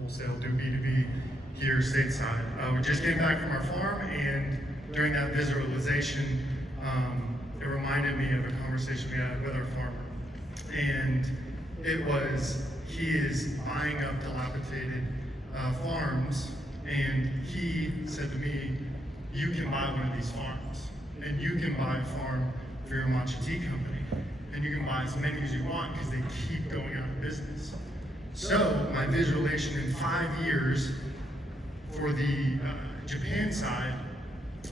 wholesale, do B2B here stateside. We just came back from our farm, and during that visualization, it reminded me of a conversation we had with our farmer. And it was, he is buying up dilapidated farms, and he said to me, you can buy one of these farms, and you can buy a farm for your matcha tea company, and you can buy as many as you want because they keep going out of business. So my visualization in 5 years for the Japan side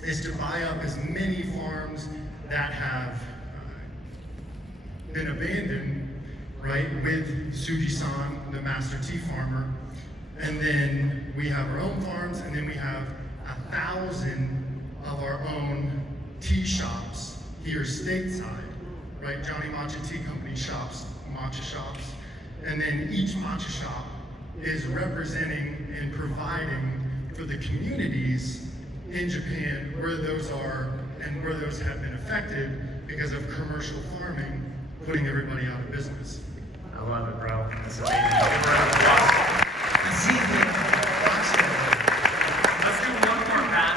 is to buy up as many farms that have been abandoned, right, with Suji-san, the master tea farmer, and then we have our own farms, and then we have 1,000 of our own tea shops here stateside, right? Johnny Matcha Tea Company shops, matcha shops, and then each matcha shop is representing and providing for the communities in Japan where those are and where those have been affected because of commercial farming putting everybody out of business. I love it, bro. That's amazing. Give a round of applause. Let's do one more, Pat.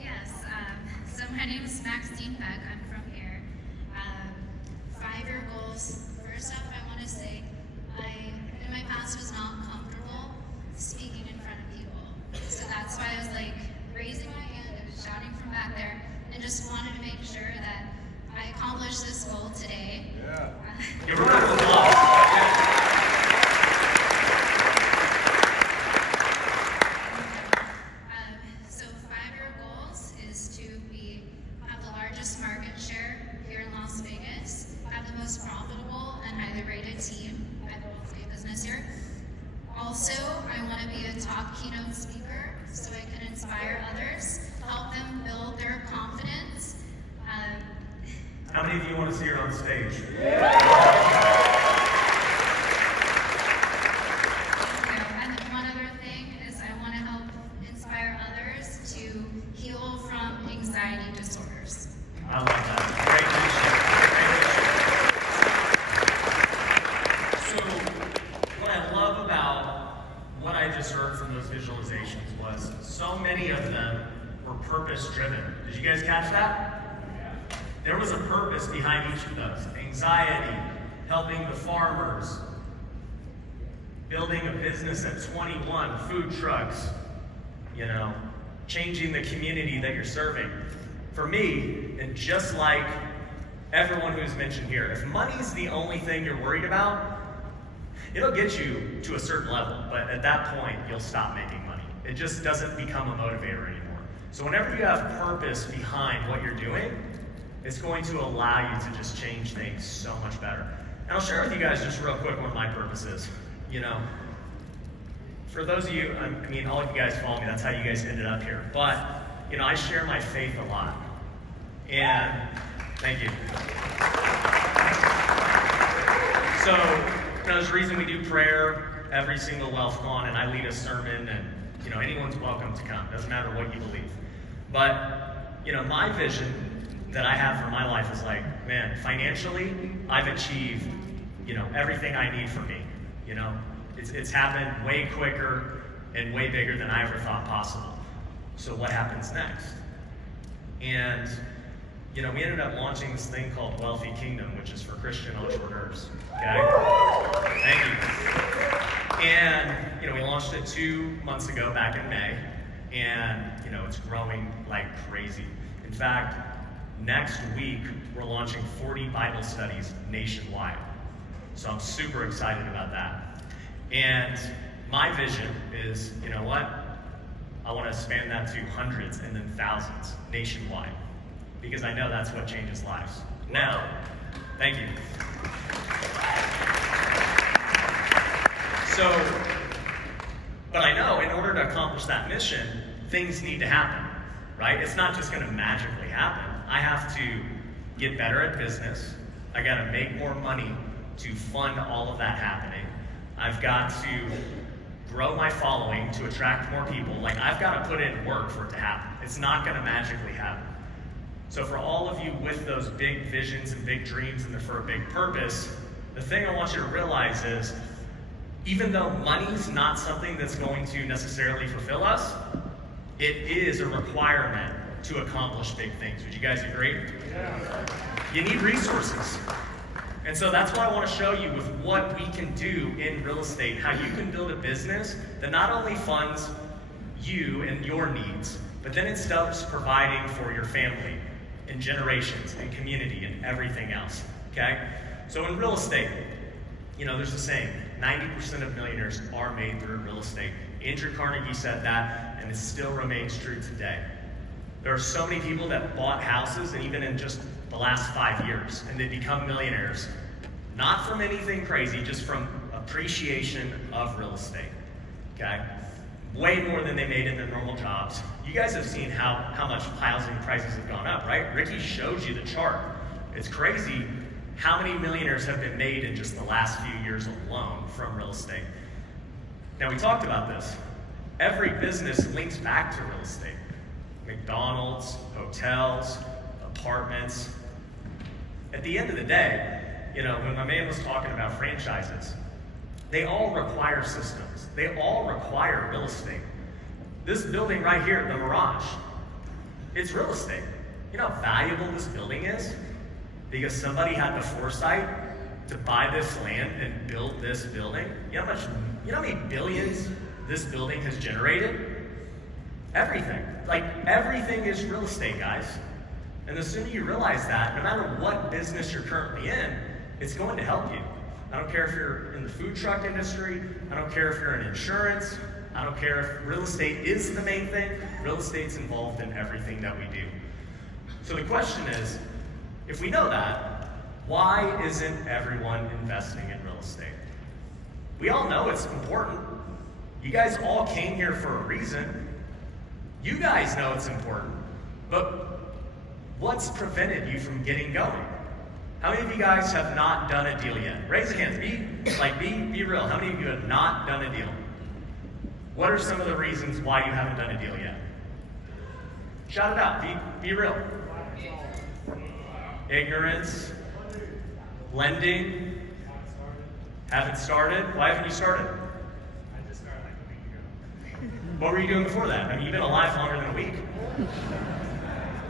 Yes, so my name is Maxine Beck. I'm from here. 5-year goals. First off, I want to say in my past was not comfortable speaking in front of people. So that's why I was like raising my hand and shouting from back there, and just wanted to make sure that I accomplished this goal today. Yeah. Give a round of applause. So 5-year goals is to have the largest market share here in Las Vegas, have the most profitable and highly rated team at the real estate business here. Also, I want to be a top keynote speaker so I can inspire others, help them build their confidence. How many of you want to see her on stage? Thank you. And then one other thing is I want to help inspire others to heal from anxiety disorders. I love that. Great vision. So, what I love about what I just heard from those visualizations was so many of them were purpose-driven. Did you guys catch that? There was a purpose behind each of those. Anxiety, helping the farmers, building a business at 21, food trucks, changing the community that you're serving. For me, and just like everyone who's mentioned here, if money's the only thing you're worried about, it'll get you to a certain level, but at that point, you'll stop making money. It just doesn't become a motivator anymore. So whenever you have purpose behind what you're doing, it's going to allow you to just change things so much better. And I'll share with you guys just real quick what my purpose is. For those of you, all of you guys follow me, that's how you guys ended up here. But, I share my faith a lot. And, thank you. So, there's a reason we do prayer every single WealthCon, and I lead a sermon, and, anyone's welcome to come. Doesn't matter what you believe. But, my vision that I have for my life is like, man, financially, I've achieved, everything I need for me. It's happened way quicker and way bigger than I ever thought possible. So what happens next? And, we ended up launching this thing called Wealthy Kingdom, which is for Christian entrepreneurs. Okay? Thank you. And, we launched it 2 months ago, back in May, and, it's growing like crazy. In fact, next week, we're launching 40 Bible studies nationwide. So I'm super excited about that. And my vision is, I want to expand that to hundreds and then thousands nationwide, because I know that's what changes lives. Now, thank you. So, but I know in order to accomplish that mission, things need to happen, right? It's not just going to magically happen. I have to get better at business. I got to make more money to fund all of that happening. I've got to grow my following to attract more people. Like, I've got to put in work for it to happen. It's not going to magically happen. So for all of you with those big visions and big dreams and for a big purpose, The thing I want you to realize is, even though money's not something that's going to necessarily fulfill us, it is a requirement to accomplish big things. Would you guys agree? Yeah. You need resources. And so that's why I want to show you with what we can do in real estate, how you can build a business that not only funds you and your needs, but then it starts providing for your family and generations and community and everything else, okay? So in real estate, you know, there's a saying, 90% of millionaires are made through real estate. Andrew Carnegie said that, and it still remains true today. There are so many people that bought houses, and even in just the last 5 years, and they become millionaires. Not from anything crazy, just from appreciation of real estate, okay? Way more than they made in their normal jobs. You guys have seen how much housing prices have gone up, right? Ricky showed you the chart. It's crazy how many millionaires have been made in just the last few years alone from real estate. Now, we talked about this. Every business links back to real estate. McDonald's, hotels, apartments. At the end of the day, you know, when my man was talking about franchises, they all require systems. They all require real estate. This building right here, the Mirage, it's real estate. You know how valuable this building is? Because somebody had the foresight to buy this land and build this building. You know how many billions this building has generated? Everything. Like, everything is real estate, guys. And the sooner you realize that, no matter what business you're currently in, it's going to help you. I don't care if you're in the food truck industry. I don't care if you're in insurance. I don't care if real estate is the main thing. Real estate's involved in everything that we do. So the question is, if we know that, why isn't everyone investing in real estate? We all know it's important. You guys all came here for a reason. You guys know it's important. But what's prevented you from getting going? How many of you guys have not done a deal yet? Raise your hands. Be real. How many of you have not done a deal? What are some of the reasons why you haven't done a deal yet? Shout it out. Be real. Ignorance, lending, haven't started. Why haven't you started? I just started like a week ago. What were you doing before that? I mean, you've been alive longer than a week.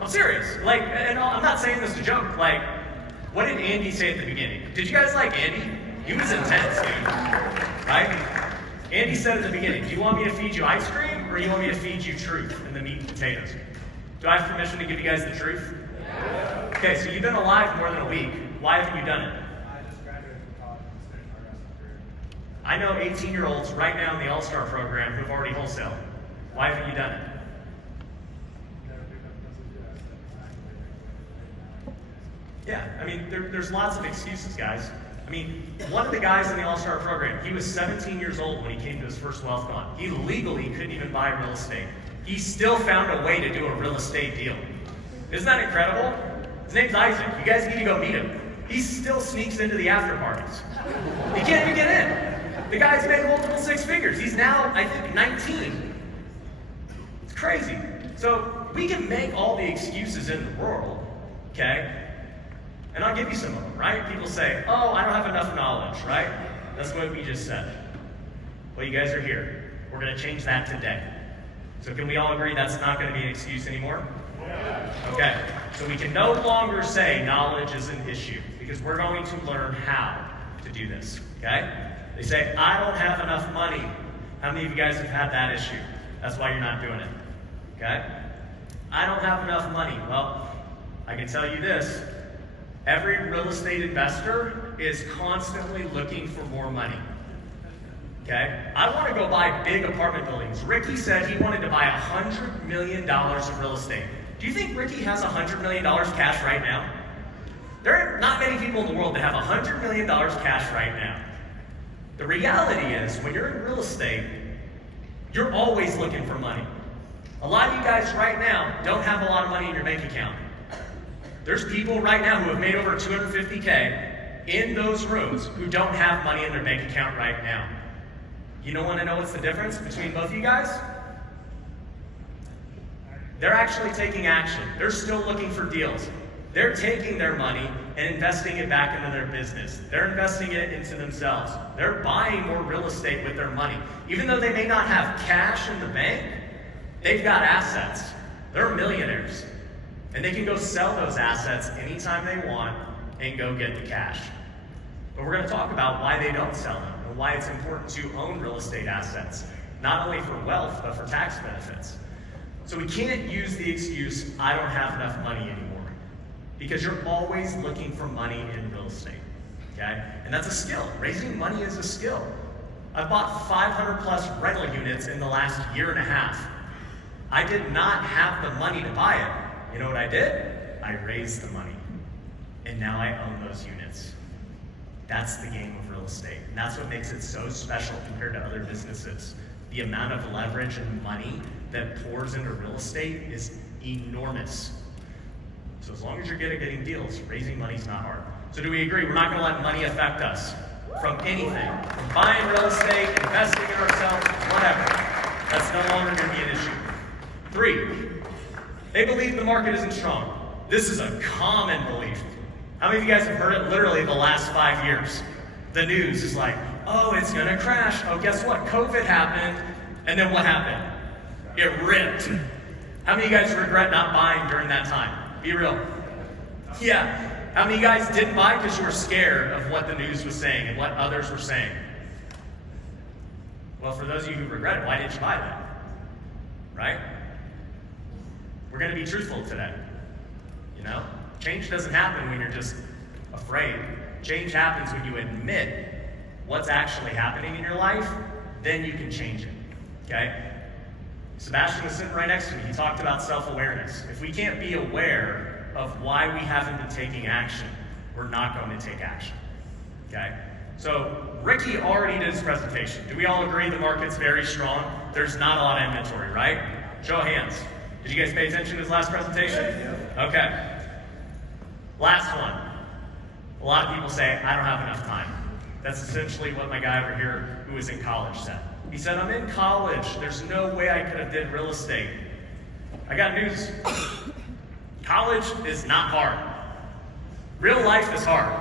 I'm serious. Like, and I'm not saying this to joke. Like, what did Andy say at the beginning? Did you guys like Andy? He was intense, dude. Right? Andy said at the beginning, do you want me to feed you ice cream, or do you want me to feed you truth and the meat and potatoes? Do I have permission to give you guys the truth? Okay, so you've been alive more than a week. Why haven't you done it? I just graduated from college and just finished my wrestling career. I know 18-year-olds right now in the All-Star program who've already wholesaled. Why haven't you done it? Never picked up pencils yet. Yeah, I mean, there's lots of excuses, guys. I mean, one of the guys in the All-Star program, he was 17 years old when he came to his first WealthCon. He legally couldn't even buy real estate. He still found a way to do a real estate deal. Isn't that incredible? His name's Isaac. You guys need to go meet him. He still sneaks into the after parties. He can't even get in. The guy's made multiple six figures. He's now, I think, 19. It's crazy. So we can make all the excuses in the world, okay? And I'll give you some of them, right? People say, oh, I don't have enough knowledge, right? That's what we just said. Well, you guys are here. We're going to change that today. So can we all agree that's not going to be an excuse anymore? Okay, so we can no longer say knowledge is an issue, because we're going to learn how to do this, okay? They say, I don't have enough money. How many of you guys have had that issue? That's why you're not doing it, okay? I don't have enough money. Well, I can tell you this. Every real estate investor is constantly looking for more money, okay? I want to go buy big apartment buildings. Ricky said he wanted to buy $100 million of real estate. Do you think Ricky has $100 million cash right now? There are not many people in the world that have $100 million cash right now. The reality is, when you're in real estate, you're always looking for money. A lot of you guys right now don't have a lot of money in your bank account. There's people right now who have made over $250K in those rooms who don't have money in their bank account right now. You don't want to know what's the difference between both of you guys? They're actually taking action. They're still looking for deals. They're taking their money and investing it back into their business. They're investing it into themselves. They're buying more real estate with their money. Even though they may not have cash in the bank, they've got assets. They're millionaires. And they can go sell those assets anytime they want and go get the cash. But we're going to talk about why they don't sell them and why it's important to own real estate assets, not only for wealth, but for tax benefits. So we can't use the excuse, I don't have enough money anymore, because you're always looking for money in real estate, okay? And that's a skill. Raising money is a skill. I've bought 500 plus rental units in the last year and a half. I did not have the money to buy it. You know what I did? I raised the money. And now I own those units. That's the game of real estate. And that's what makes it so special compared to other businesses. The amount of leverage and money that pours into real estate is enormous. So as long as you're good at getting deals, raising money's not hard. So do we agree we're not going to let money affect us from anything? From buying real estate, investing in ourselves, whatever. That's no longer going to be an issue. 3, they believe the market isn't strong. This is a common belief. How many of you guys have heard it literally the last 5 years? The news is like, oh, it's going to crash. Oh, guess what? COVID happened. And then what happened? It ripped. How many of you guys regret not buying during that time? Be real. Yeah. How many of you guys didn't buy because you were scared of what the news was saying and what others were saying? Well, for those of you who regret it, why didn't you buy that? Right? We're going to be truthful today. You know? Change doesn't happen when you're just afraid. Change happens when you admit what's actually happening in your life, then you can change it. Okay? Sebastian was sitting right next to me. He talked about self-awareness. If we can't be aware of why we haven't been taking action, we're not going to take action. Okay? So Ricky already did his presentation. Do we all agree the market's very strong? There's not a lot of inventory, right? Show of hands. Did you guys pay attention to his last presentation? Yeah. Okay. Last one. A lot of people say, I don't have enough time. That's essentially what my guy over here who was in college said. He said, I'm in college. There's no way I could have did real estate. I got news. College is not hard. Real life is hard.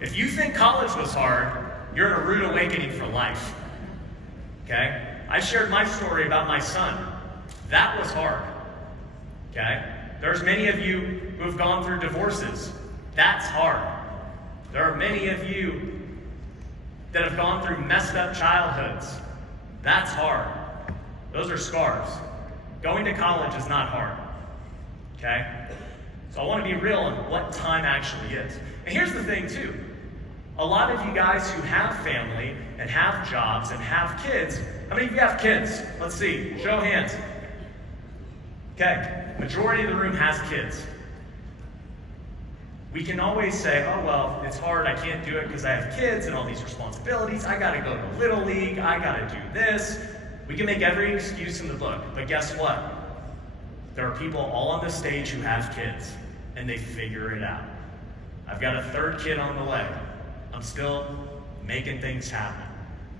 If you think college was hard, you're in a rude awakening for life. Okay? I shared my story about my son. That was hard. Okay? There's many of you who have gone through divorces. That's hard. There are many of you that have gone through messed up childhoods. That's hard. Those are scars. Going to college is not hard. Okay? So I want to be real on what time actually is. And here's the thing too. A lot of you guys who have family and have jobs and have kids, how many of you have kids? Let's see. Show of hands. Okay. Majority of the room has kids. We can always say, oh, well, it's hard. I can't do it because I have kids and all these responsibilities. I got to go to Little League. I got to do this. We can make every excuse in the book. But guess what? There are people all on this stage who have kids, and they figure it out. I've got a 3rd kid on the way. I'm still making things happen,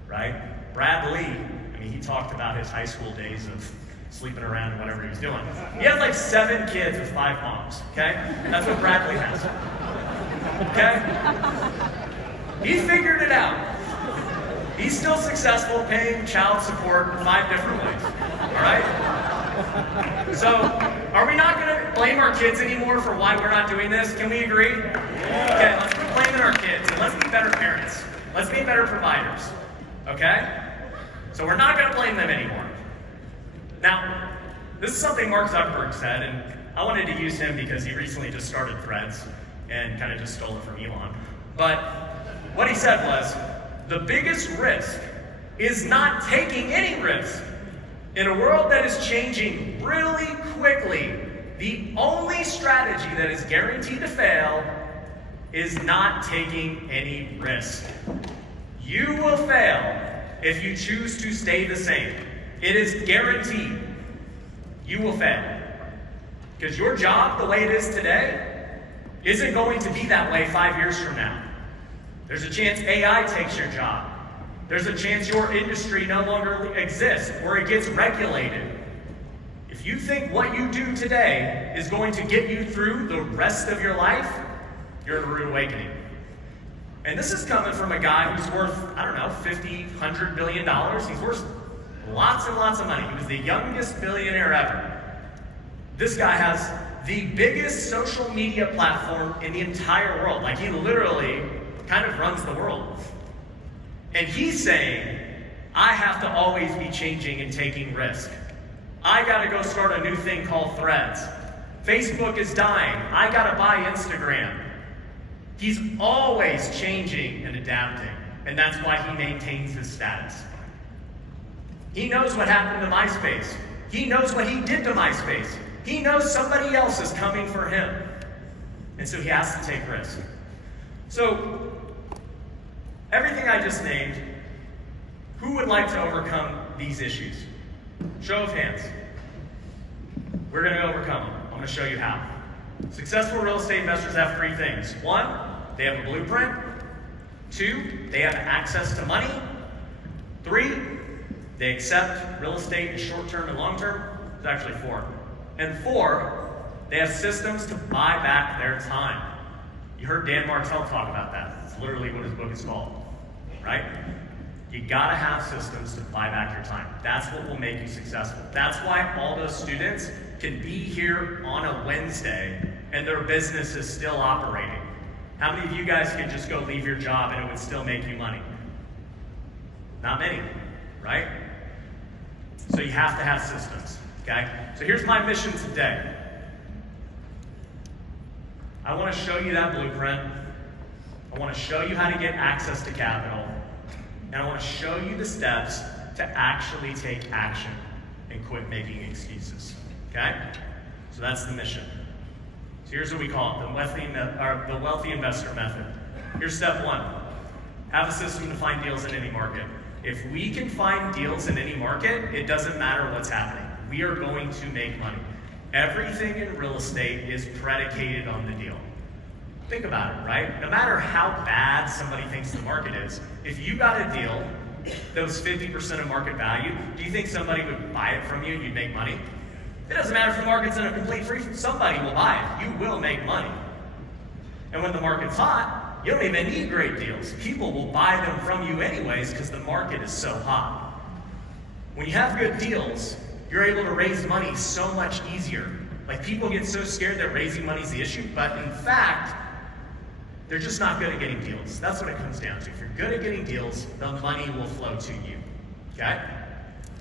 right? Brad Lee, I mean, he talked about his high school days of sleeping around and whatever he was doing. He has like 7 kids with 5 moms, okay? That's what Bradley has, okay? He figured it out. He's still successful paying child support 5 different ways, all right? So, are we not gonna blame our kids anymore for why we're not doing this? Can we agree? Okay, let's quit blaming our kids and let's be better parents. Let's be better providers, okay? So we're not gonna blame them anymore. Now, this is something Mark Zuckerberg said, and I wanted to use him because he recently just started Threads and kind of just stole it from Elon. But what he said was, the biggest risk is not taking any risk. In a world that is changing really quickly, the only strategy that is guaranteed to fail is not taking any risk. You will fail if you choose to stay the same. It is guaranteed. You will fail. Because your job, the way it is today, isn't going to be that way 5 years from now. There's a chance AI takes your job. There's a chance your industry no longer exists or it gets regulated. If If you think what you do today is going to get you through the rest of your life, you're in a rude awakening. And this is coming from a guy who's worth, I don't know, $50, $100 billion. He's worth lots and lots of money. He was the youngest billionaire ever. This guy has the biggest social media platform in the entire world. Like, he literally kind of runs the world. And he's saying, I have to always be changing and taking risk. I gotta go start a new thing called Threads. Facebook is dying. I gotta buy Instagram. He's always changing and adapting, and that's why he maintains his status. He knows what happened to MySpace. He knows what he did to MySpace. He knows somebody else is coming for him. And so he has to take risks. So, everything I just named, who would like to overcome these issues? Show of hands. We're going to overcome them. I'm going to show you how. Successful real estate investors have three things. One, they have a blueprint. Two, they have access to money. Three, they accept real estate in short-term and long-term. It's actually four. And four, they have systems to buy back their time. You heard Dan Martell talk about that. It's literally what his book is called, right? You gotta have systems to buy back your time. That's what will make you successful. That's why all those students can be here on a Wednesday and their business is still operating. How many of you guys can just go leave your job and it would still make you money? Not many, right? So you have to have systems, okay? So here's my mission today. I want to show you that blueprint. I want to show you how to get access to capital. And I want to show you the steps to actually take action and quit making excuses, okay? So that's the mission. So here's what we call it, the wealthy investor method. Here's step one. Have a system to find deals in any market. If we can find deals in any market, it doesn't matter what's happening. We are going to make money. Everything in real estate is predicated on the deal. Think about it, right? No matter how bad somebody thinks the market is, if you got a deal that was 50% of market value, do you think somebody would buy it from you and you'd make money? It doesn't matter if the market's in a complete freeze, somebody will buy it. You will make money. And when the market's hot, you don't even need great deals. People will buy them from you anyways because the market is so hot. When you have good deals, you're able to raise money so much easier. Like, people get so scared that raising money is the issue, but in fact, they're just not good at getting deals. That's what it comes down to. If you're good at getting deals, the money will flow to you, okay?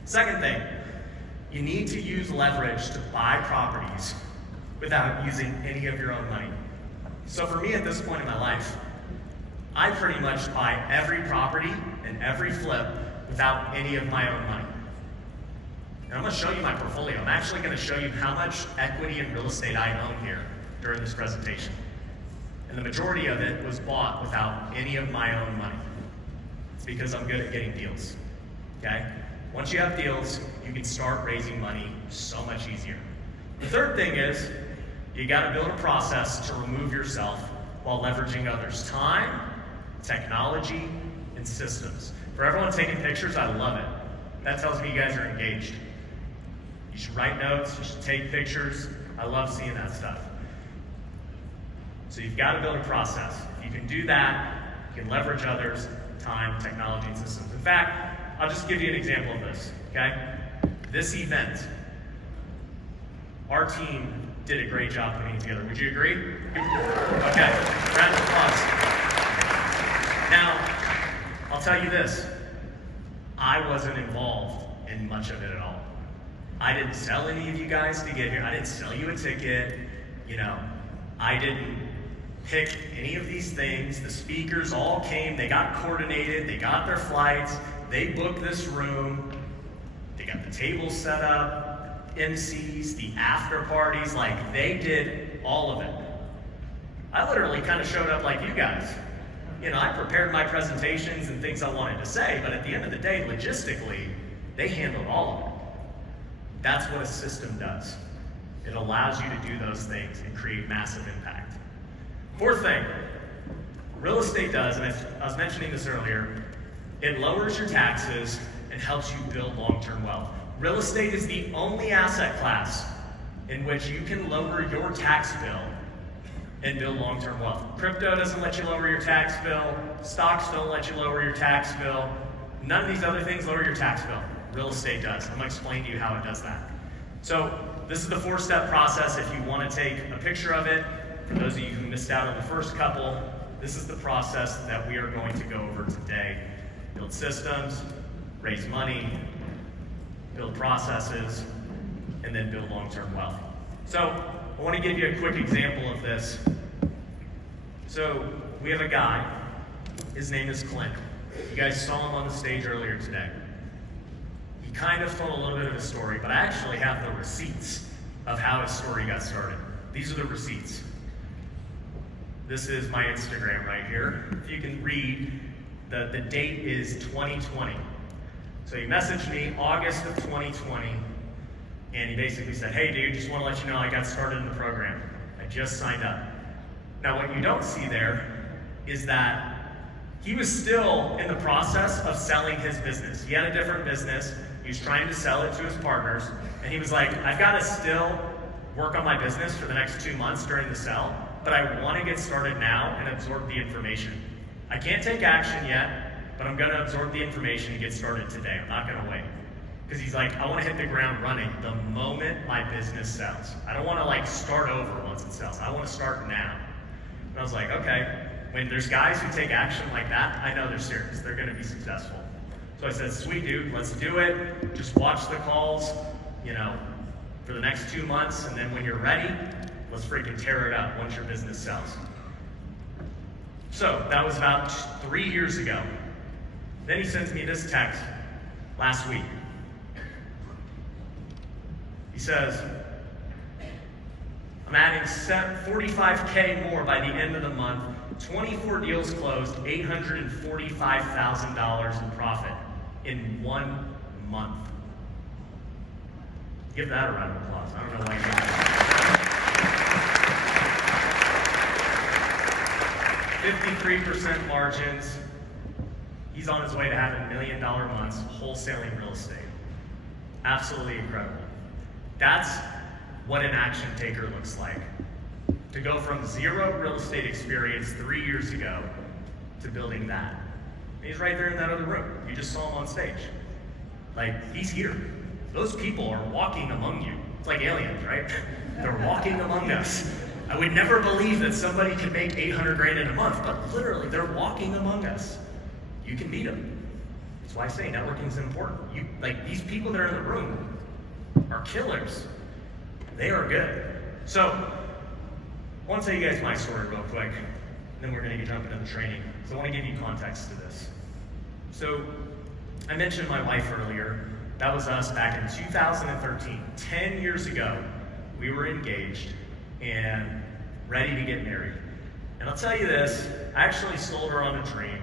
Second thing, you need to use leverage to buy properties without using any of your own money. So for me at this point in my life, I pretty much buy every property and every flip without any of my own money. And I'm going to show you my portfolio. I'm actually going to show you how much equity in real estate I own here during this presentation. And the majority of it was bought without any of my own money. It's because I'm good at getting deals, okay? Once you have deals, you can start raising money so much easier. The third thing is, you got to build a process to remove yourself while leveraging others' time, technology, and systems. For everyone taking pictures, I love it. That tells me you guys are engaged. You should write notes, you should take pictures. I love seeing that stuff. So you've got to build a process. If you can do that, you can leverage others, time, technology, and systems. In fact, I'll just give you an example of this, okay? This event, our team did a great job putting it together. Would you agree? Okay, round of applause. Now, I'll tell you this. I wasn't involved in much of it at all. I didn't sell any of you guys to get here. I didn't sell you a ticket. You know, I didn't pick any of these things. The speakers all came. They got coordinated. They got their flights. They booked this room. They got the tables set up, MCs, the after parties. Like, they did all of it. I literally kind of showed up like you guys. You know, I prepared my presentations and things I wanted to say, but at the end of the day, logistically, they handled all of it. That's what a system does. It allows you to do those things and create massive impact. Fourth thing, real estate does, and I was mentioning this earlier, it lowers your taxes and helps you build long-term wealth. Real estate is the only asset class in which you can lower your tax bill and build long-term wealth. Crypto doesn't let you lower your tax bill. Stocks don't let you lower your tax bill. None of these other things lower your tax bill. Real estate does. I'm gonna explain to you how it does that. So this is the 4-step process if you wanna take a picture of it. For those of you who missed out on the first couple, this is the process that we are going to go over today. Build systems, raise money, build processes, and then build long-term wealth. So I want to give you a quick example of this. So we have a guy, his name is Clint. You guys saw him on the stage earlier today. He kind of told a little bit of his story, but I actually have the receipts of how his story got started. These are the receipts. This is my Instagram right here. If you can read, the date is 2020. So he messaged me August of 2020, and he basically said, hey dude, just want to let you know I got started in the program. I just signed up. Now what you don't see there is that he was still in the process of selling his business. He had a different business. He was trying to sell it to his partners, and he was like, I've got to still work on my business for the next 2 months during the sell, but I want to get started now and absorb the information. I can't take action yet, but I'm going to absorb the information and get started today. I'm not going to wait. Because he's like, I want to hit the ground running the moment my business sells. I don't want to like start over once it sells. I want to start now. And I was like, okay. When there's guys who take action like that, I know they're serious. They're going to be successful. So I said, sweet dude, let's do it. Just watch the calls, for the next 2 months, and then when you're ready, let's freaking tear it up once your business sells. So that was about 3 years ago. Then he sends me this text last week. He says, I'm adding $45K more by the end of the month, 24 deals closed, $845,000 in profit in 1 month. Give that a round of applause. I don't know why you did that. 53% margins. He's on his way to having $1 million months wholesaling real estate. Absolutely incredible. That's what an action taker looks like. To go from 0 real estate experience 3 years ago to building that. And he's right there in that other room. You just saw him on stage. Like, he's here. Those people are walking among you. It's like aliens, right? They're walking among us. I would never believe that somebody could make 800 grand in a month, but literally, they're walking among us. You can meet them. That's why I say networking is important. These people that are in the room are killers. They are good. So, I want to tell you guys my story real quick, then we're going to jump into the training. So I want to give you context to this. So, I mentioned my wife earlier. That was us back in 2013. 10 years ago, we were engaged and ready to get married. And I'll tell you this, I actually sold her on a dream.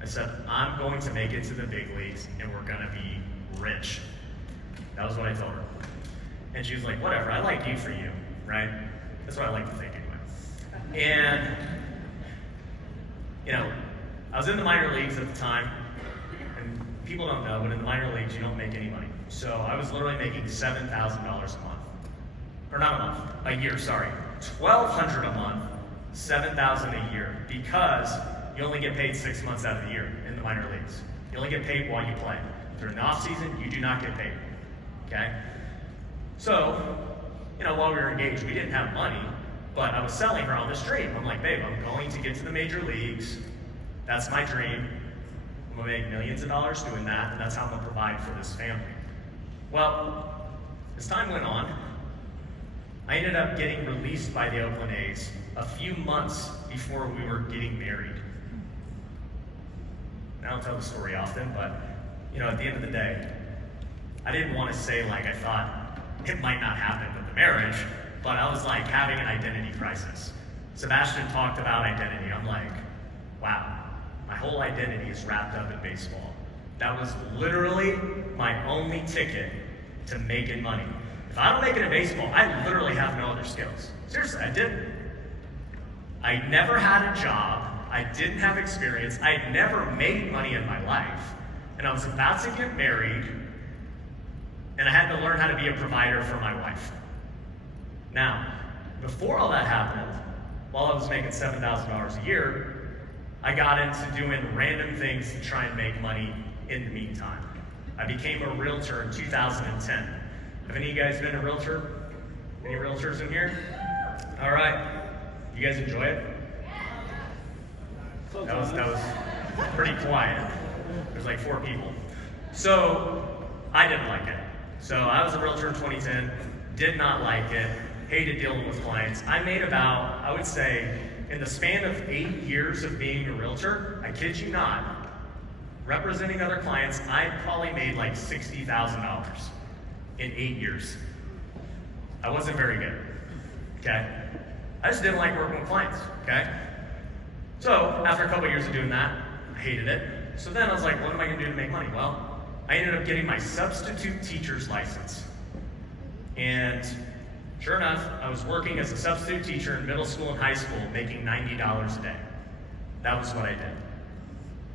I said, I'm going to make it to the big leagues and we're going to be rich. That was what I told her. And she was like, whatever, I like you for you, right? That's what I like to think anyway. And, I was in the minor leagues at the time, and people don't know, but in the minor leagues, you don't make any money. So I was literally making $7,000 a month. Or not a month, a year, sorry. $1,200 a month, $7,000 a year, because you only get paid 6 months out of the year in the minor leagues. You only get paid while you play. During the off season, you do not get paid, okay? So, while we were engaged, we didn't have money, but I was selling her on this dream. I'm like, babe, I'm going to get to the major leagues. That's my dream. I'm gonna make millions of dollars doing that, and that's how I'm gonna provide for this family. Well, as time went on, I ended up getting released by the Oakland A's a few months before we were getting married. And I don't tell the story often, but at the end of the day, I didn't want to say I thought it might not happen with the marriage, but I was having an identity crisis. Sebastian talked about identity. I'm like, wow, my whole identity is wrapped up in baseball. That was literally my only ticket to making money. If I don't make it in baseball, I literally have no other skills. Seriously, I didn't. I never had a job. I didn't have experience. I'd never made money in my life. And I was about to get married. and I had to learn how to be a provider for my wife. Now, before all that happened, while I was making $7,000 a year, I got into doing random things to try and make money in the meantime. I became a realtor in 2010. Have any of you guys been a realtor? Any realtors in here? All right. You guys enjoy it? That was pretty quiet. There's like 4 people. So I didn't like it. So I was a realtor in 2010, did not like it, hated dealing with clients. I made about, I would say, in the span of 8 years of being a realtor, I kid you not, representing other clients, I probably made like $60,000 in 8 years. I wasn't very good, okay? I just didn't like working with clients, okay? So after a couple years of doing that, I hated it. So then I was like, what am I gonna do to make money? Well, I ended up getting my substitute teacher's license. And sure enough, I was working as a substitute teacher in middle school and high school, making $90 a day. That was what I did.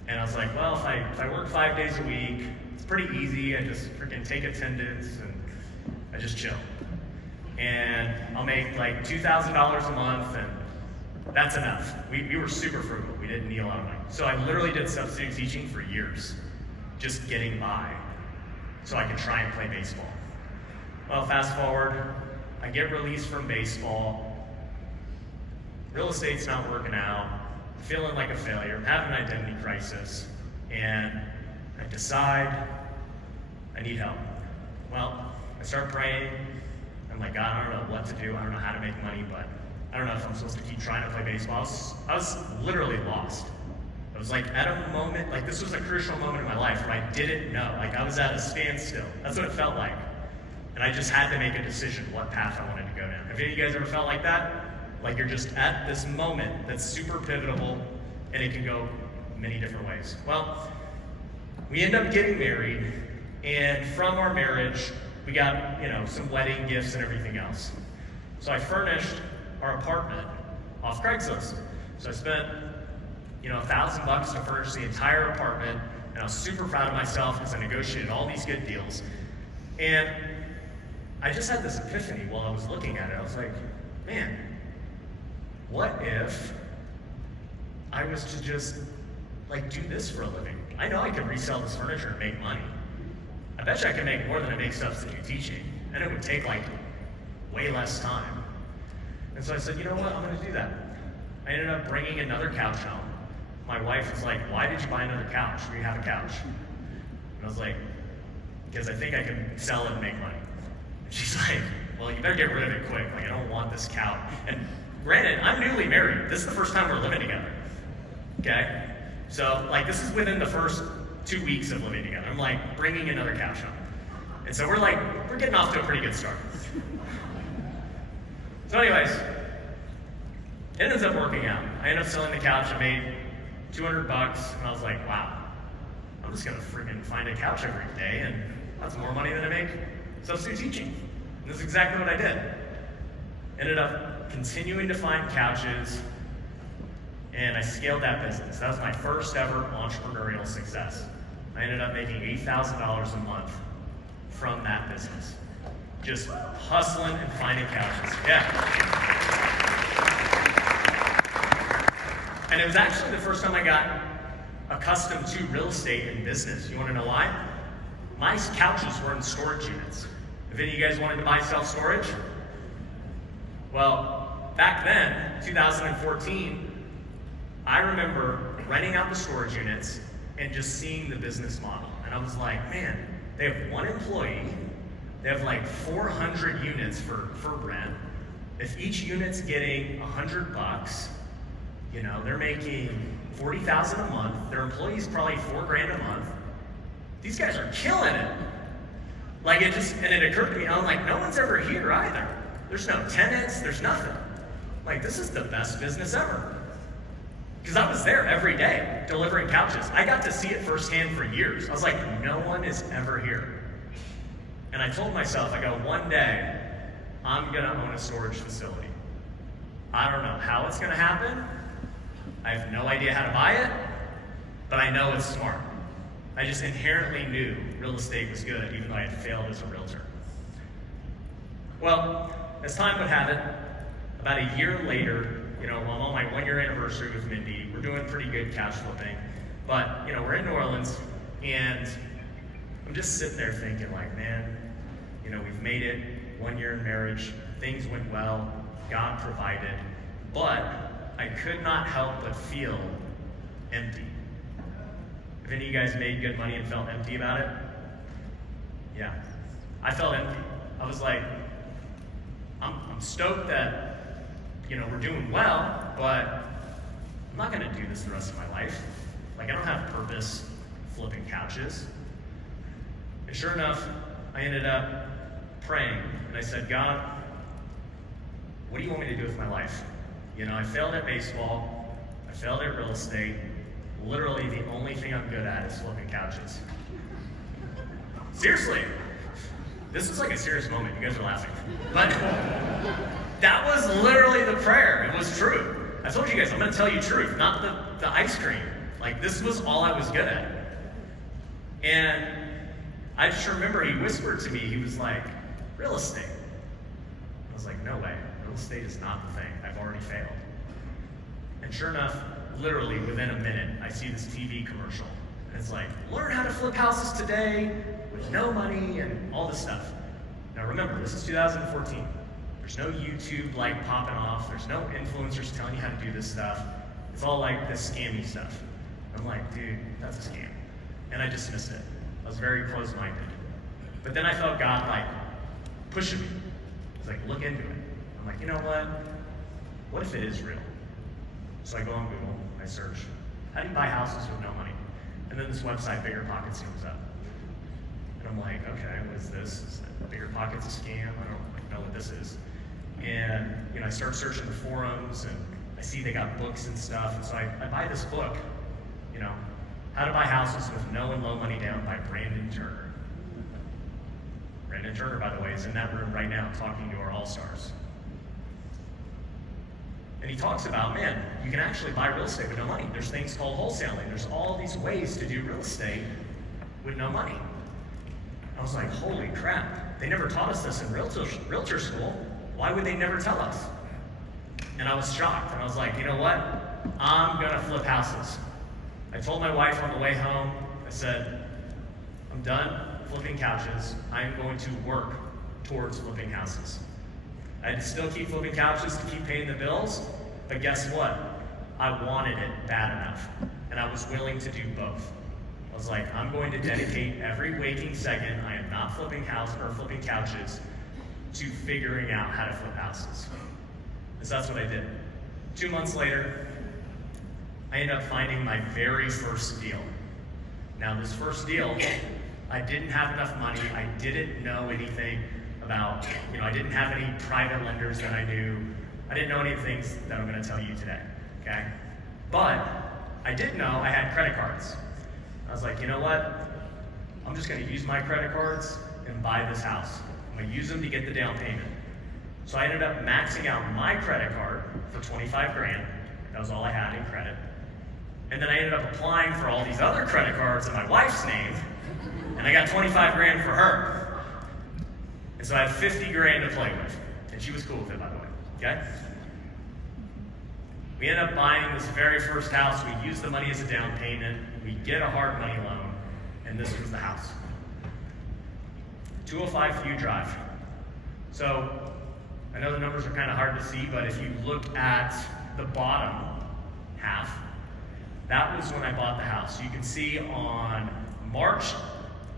And I was like, well, if I work 5 days a week, it's pretty easy. I just freaking take attendance and I just chill. And I'll make like $2,000 a month, and that's enough. We were super frugal. We didn't need a lot of money. So I literally did substitute teaching for years, just getting by, so I could try and play baseball. Well, fast forward, I get released from baseball. Real estate's not working out. Feeling like a failure, having an identity crisis, and I decide I need help. Well, I start praying. I'm like, God, I don't know what to do. I don't know how to make money, but I don't know if I'm supposed to keep trying to play baseball. I was literally lost. I was like at a moment, like this was a crucial moment in my life where I didn't know. Like I was at a standstill. That's what it felt like. And I just had to make a decision what path I wanted to go down. Have any of you guys ever felt like that? Like you're just at this moment that's super pivotal and it can go many different ways. Well, we end up getting married, and from our marriage, we got, some wedding gifts and everything else. So I furnished our apartment off Craigslist. So I spent, $1,000 to furnish the entire apartment, and I was super proud of myself because I negotiated all these good deals. And I just had this epiphany while I was looking at it. I was like, man, what if I was to just do this for a living? I know I could resell this furniture and make money. I bet you I could make more than I make substitute teaching, and it would take way less time. And so I said, you know what, I'm gonna do that. I ended up bringing another couch home. My wife was like, why did you buy another couch? We have a couch. And I was like, because I think I can sell it and make money. And she's like, well, you better get rid of it quick. I don't want this couch. And granted, I'm newly married. This is the first time we're living together, okay? So, this is within the first 2 weeks of living together. I'm bringing another couch home. And so we're getting off to a pretty good start. So anyways, it ends up working out. I end up selling the couch. I made $200, and I was like, wow, I'm just gonna freaking find a couch every day, and that's more money than I make substitute teaching. And this is exactly what I did. Ended up continuing to find couches, and I scaled that business. That was my first ever entrepreneurial success. I ended up making $8,000 a month from that business. Just hustling and finding couches. Yeah. And it was actually the first time I got accustomed to real estate and business. You wanna know why? My couches were in storage units. If any of you guys wanted to buy self-storage, well, back then, 2014, I remember renting out the storage units and just seeing the business model. And I was like, man, they have one employee, they have 400 units for rent. If each unit's getting $100, they're making $40,000 a month. Their employee's probably $4,000 a month. These guys are killing it. And it occurred to me, I'm like, no one's ever here either. There's no tenants, there's nothing. This is the best business ever. Because I was there every day delivering couches. I got to see it firsthand for years. I was like, no one is ever here. And I told myself, I go, one day, I'm gonna own a storage facility. I don't know how it's gonna happen. I have no idea how to buy it, but I know it's smart. I just inherently knew real estate was good, even though I had failed as a realtor. Well, as time would have it, about a year later, I'm on my 1-year anniversary with Mindy. We're doing pretty good cash flipping, but we're in New Orleans, and I'm just sitting there thinking, like, man, we've made it 1 year in marriage. Things went well. God provided, but I could not help but feel empty. Have any of you guys made good money and felt empty about it? Yeah, I felt empty. I was like, I'm stoked that we're doing well, but I'm not going to do this the rest of my life. Like, I don't have purpose flipping couches. And sure enough, I ended up praying, and I said, God, what do you want me to do with my life? I failed at baseball, I failed at real estate. Literally, the only thing I'm good at is flipping couches. Seriously, this was like a serious moment. You guys are laughing, but that was literally the prayer. It was true. I told you guys, I'm going to tell you truth, not the ice cream. Like, this was all I was good at. And I just remember he whispered to me, he was like, real estate. I was like, no way. Real estate is not the thing. I've already failed. And sure enough, literally within a minute, I see this TV commercial. And it's like, learn how to flip houses today with no money and all this stuff. Now remember, this is 2014. There's no YouTube like popping off. There's no influencers telling you how to do this stuff. It's all like this scammy stuff. I'm like, dude, that's a scam. And I dismissed it. I was very close-minded. But then I felt God like pushing me. He's like, look into it. I'm like, you know what? What if it is real? So I go on Google, I search, how do you buy houses with no money? And then this website, Bigger Pockets, comes up. And I'm like, okay, what is this? Is Bigger Pockets a scam? I don't know what this is. And I start searching the forums, and I see they got books and stuff. And so I buy this book, How to Buy Houses with No and Low Money Down by Brandon Turner. Brandon Turner, by the way, is in that room right now talking to our all-stars. And he talks about, man, you can actually buy real estate with no money. There's things called wholesaling. There's all these ways to do real estate with no money. I was like, holy crap. They never taught us this in realtor school. Why would they never tell us? And I was shocked. And I was like, you know what? I'm going to flip houses. I told my wife on the way home, I said, I'm done flipping couches. I'm going to work towards flipping houses. I'd still keep flipping couches to keep paying the bills, but guess what? I wanted it bad enough, and I was willing to do both. I was like, I'm going to dedicate every waking second I am not flipping couches to figuring out how to flip houses. So that's what I did. 2 months later, I ended up finding my very first deal. Now, this first deal, I didn't have enough money. I didn't know anything about, I didn't have any private lenders that I knew. I didn't know any of the things that I'm going to tell you today, okay? But I did know I had credit cards. I was like, you know what? I'm just going to use my credit cards and buy this house. I'm going to use them to get the down payment. So I ended up maxing out my credit card for 25 grand. That was all I had in credit. And then I ended up applying for all these other credit cards in my wife's name, and I got 25 grand for her. And so I had 50 grand to play with. And she was cool with it, by the way, okay? We ended up buying this very first house. We used the money as a down payment. We get a hard money loan, and this was the house. 205 View Drive. So I know the numbers are kind of hard to see, but if you look at the bottom half, that was when I bought the house. You can see on March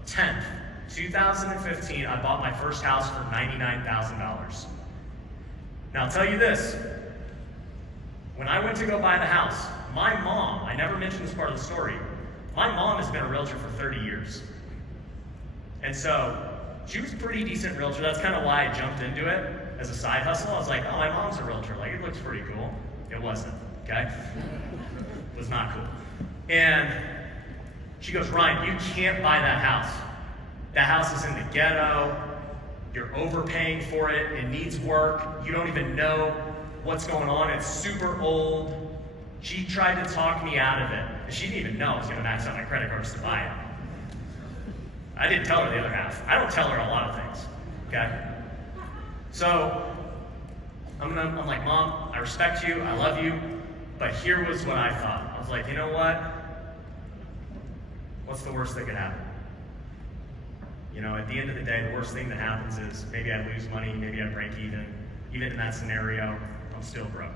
10th, 2015, I bought my first house for $99,000. Now I'll tell you this, when I went to go buy the house, my mom, I never mentioned this part of the story, my mom has been a realtor for 30 years. And so she was a pretty decent realtor. That's kind of why I jumped into it as a side hustle. I was like, oh, my mom's a realtor. Like, it looks pretty cool. It wasn't, okay? It was not cool. And she goes, Ryan, you can't buy that house. That house is in the ghetto. You're overpaying for it. It needs work. You don't even know what's going on. It's super old. She tried to talk me out of it. And she didn't even know I was going to max out my credit cards to buy it. I didn't tell her the other half. I don't tell her a lot of things, okay? So I'm like, Mom, I respect you, I love you, but here was what I thought. I was like, you know what? What's the worst that could happen? You know, at the end of the day, the worst thing that happens is maybe I lose money, maybe I break even. Even in that scenario, I'm still broke.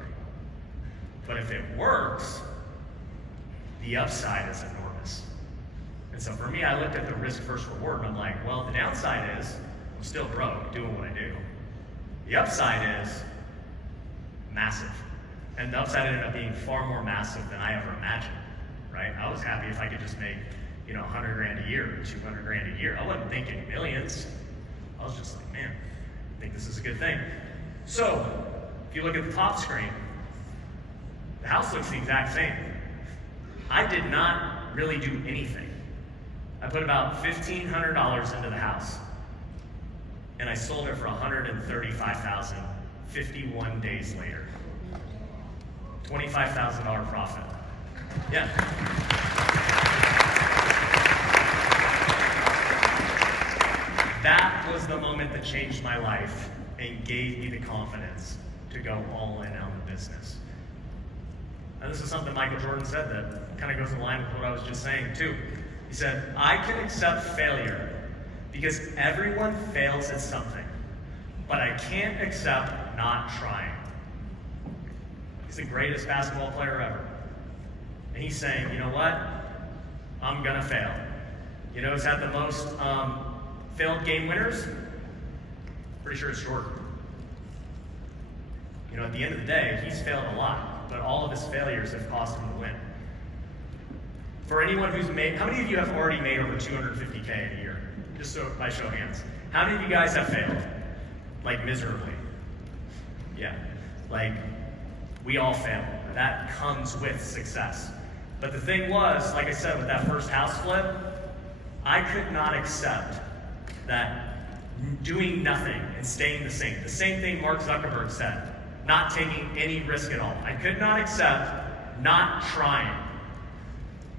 But if it works, the upside is enormous. And so for me, I looked at the risk versus reward, and I'm like, well, the downside is I'm still broke doing what I do. The upside is massive. And the upside ended up being far more massive than I ever imagined, right? I was happy if I could just make, 100 grand a year, 200 grand a year. I wasn't thinking millions. I was just like, man, I think this is a good thing. So, if you look at the top screen, the house looks the exact same. I did not really do anything. I put about $1,500 into the house, and I sold it for $135,000 51 days later. $25,000 profit. Yeah. That was the moment that changed my life and gave me the confidence to go all in on the business. And this is something Michael Jordan said that kind of goes in line with what I was just saying too. He said, I can accept failure because everyone fails at something, but I can't accept not trying. He's the greatest basketball player ever. And he's saying, you know what? I'm gonna fail. You know who's had the most failed game winners? Pretty sure it's Jordan. At the end of the day, he's failed a lot, but all of his failures have cost him the win. For anyone who's made, how many of you have already made over $250K in a year? Just so by show of hands. How many of you guys have failed? Like miserably? Yeah. Like, we all fail. That comes with success. But the thing was, like I said, with that first house flip, I could not accept that doing nothing and staying the same thing Mark Zuckerberg said, not taking any risk at all. I could not accept not trying.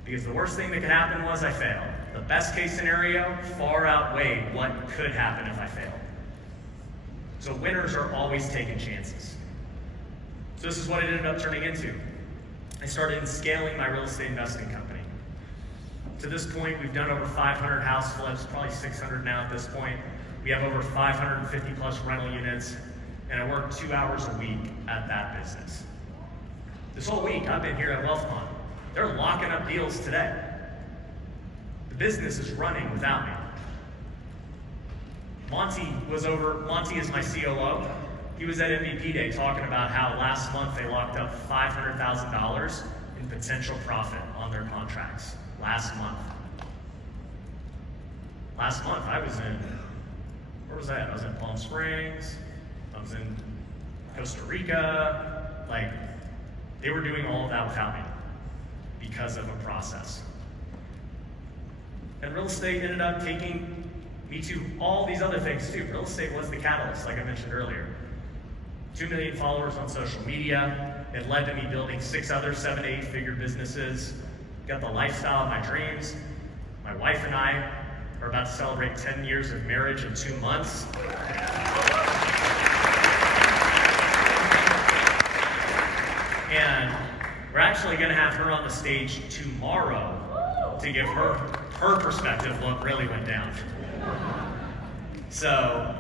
Because the worst thing that could happen was I failed. The best case scenario far outweighed what could happen if I failed. So winners are always taking chances. So this is what it ended up turning into. I started scaling my real estate investing company. To this point, we've done over 500 house flips, probably 600 now at this point. We have over 550 plus rental units, and I work 2 hours a week at that business. This whole week, I've been here at WealthCon. They're locking up deals today. The business is running without me. Monty is my COO. He was at MVP Day talking about how last month they locked up $500,000 in potential profit on their contracts. Last month I was in, where was I at? I was in Palm Springs, I was in Costa Rica. Like, they were doing all of that without me because of a process. And real estate ended up taking me to all these other things too. Real estate was the catalyst, like I mentioned earlier. 2 million followers on social media. It led to me building 6 other 7- to 8-figure businesses. Got the lifestyle of my dreams. My wife and I are about to celebrate 10 years of marriage in 2 months. And we're actually gonna have her on the stage tomorrow to give her perspective what really went down. So,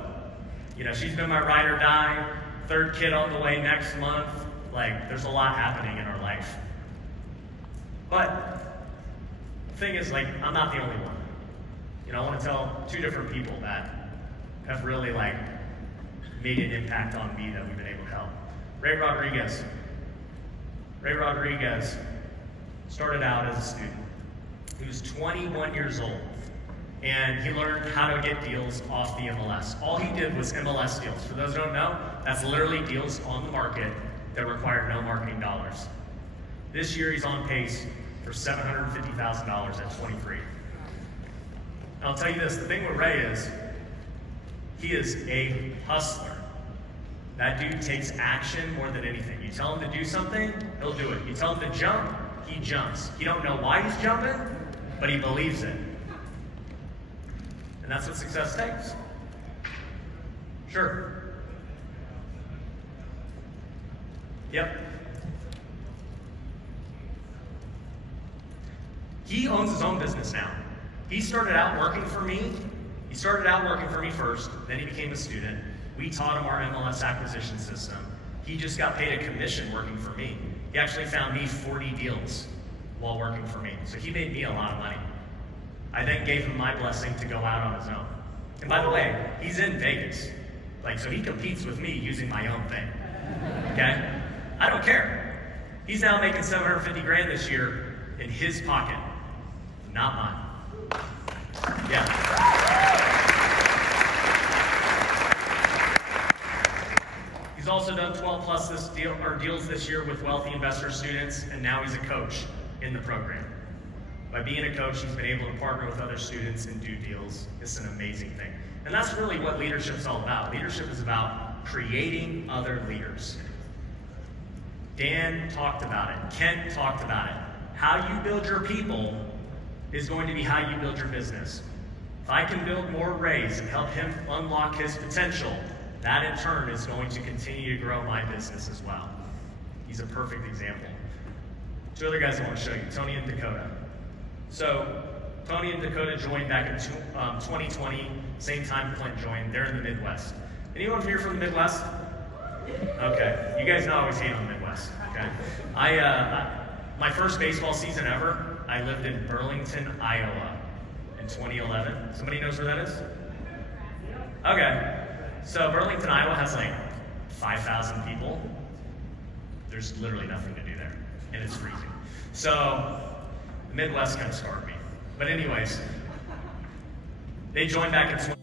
she's been my ride or die. 3rd kid on the way next month. Like, there's a lot happening in our life. But the thing is, I'm not the only one. I want to tell 2 different people that have really made an impact on me that we've been able to help. Ray Rodriguez started out as a student. He was 21 years old, and he learned how to get deals off the MLS. All he did was MLS deals. For those who don't know, that's literally deals on the market that require no marketing dollars. This year, he's on pace for $750,000 at 23. And I'll tell you this, the thing with Ray is, he is a hustler. That dude takes action more than anything. You tell him to do something, he'll do it. You tell him to jump, he jumps. You don't know why he's jumping, but he believes it. And that's what success takes. Sure. Yep. He owns his own business now. He started out working for me. He started out working for me first, then he became a student. We taught him our MLS acquisition system. He just got paid a commission working for me. He actually found me 40 deals while working for me. So he made me a lot of money. I then gave him my blessing to go out on his own. And by the way, he's in Vegas. So he competes with me using my own thing. Okay? I don't care. He's now making 750 grand this year in his pocket, not mine. Yeah. He's also done 12 plus deals this year with wealthy investor students, and now he's a coach in the program. By being a coach, he's been able to partner with other students and do deals. It's an amazing thing. And that's really what leadership's all about. Leadership is about creating other leaders. Dan talked about it. Kent talked about it. How you build your people is going to be how you build your business. If I can build more Rays and help him unlock his potential, that in turn is going to continue to grow my business as well. He's a perfect example. Two other guys I want to show you, Tony and Dakota. So Tony and Dakota joined back in 2020, same time Clint joined. They're in the Midwest. Anyone here from the Midwest? Okay, you guys know I always hate on the Midwest. Okay, my first baseball season ever, I lived in Burlington, Iowa, in 2011. Somebody knows where that is? Okay, so Burlington, Iowa has like 5,000 people. There's literally nothing to do there, and it's freezing. So the Midwest kind of scarred me. But anyways, they joined back in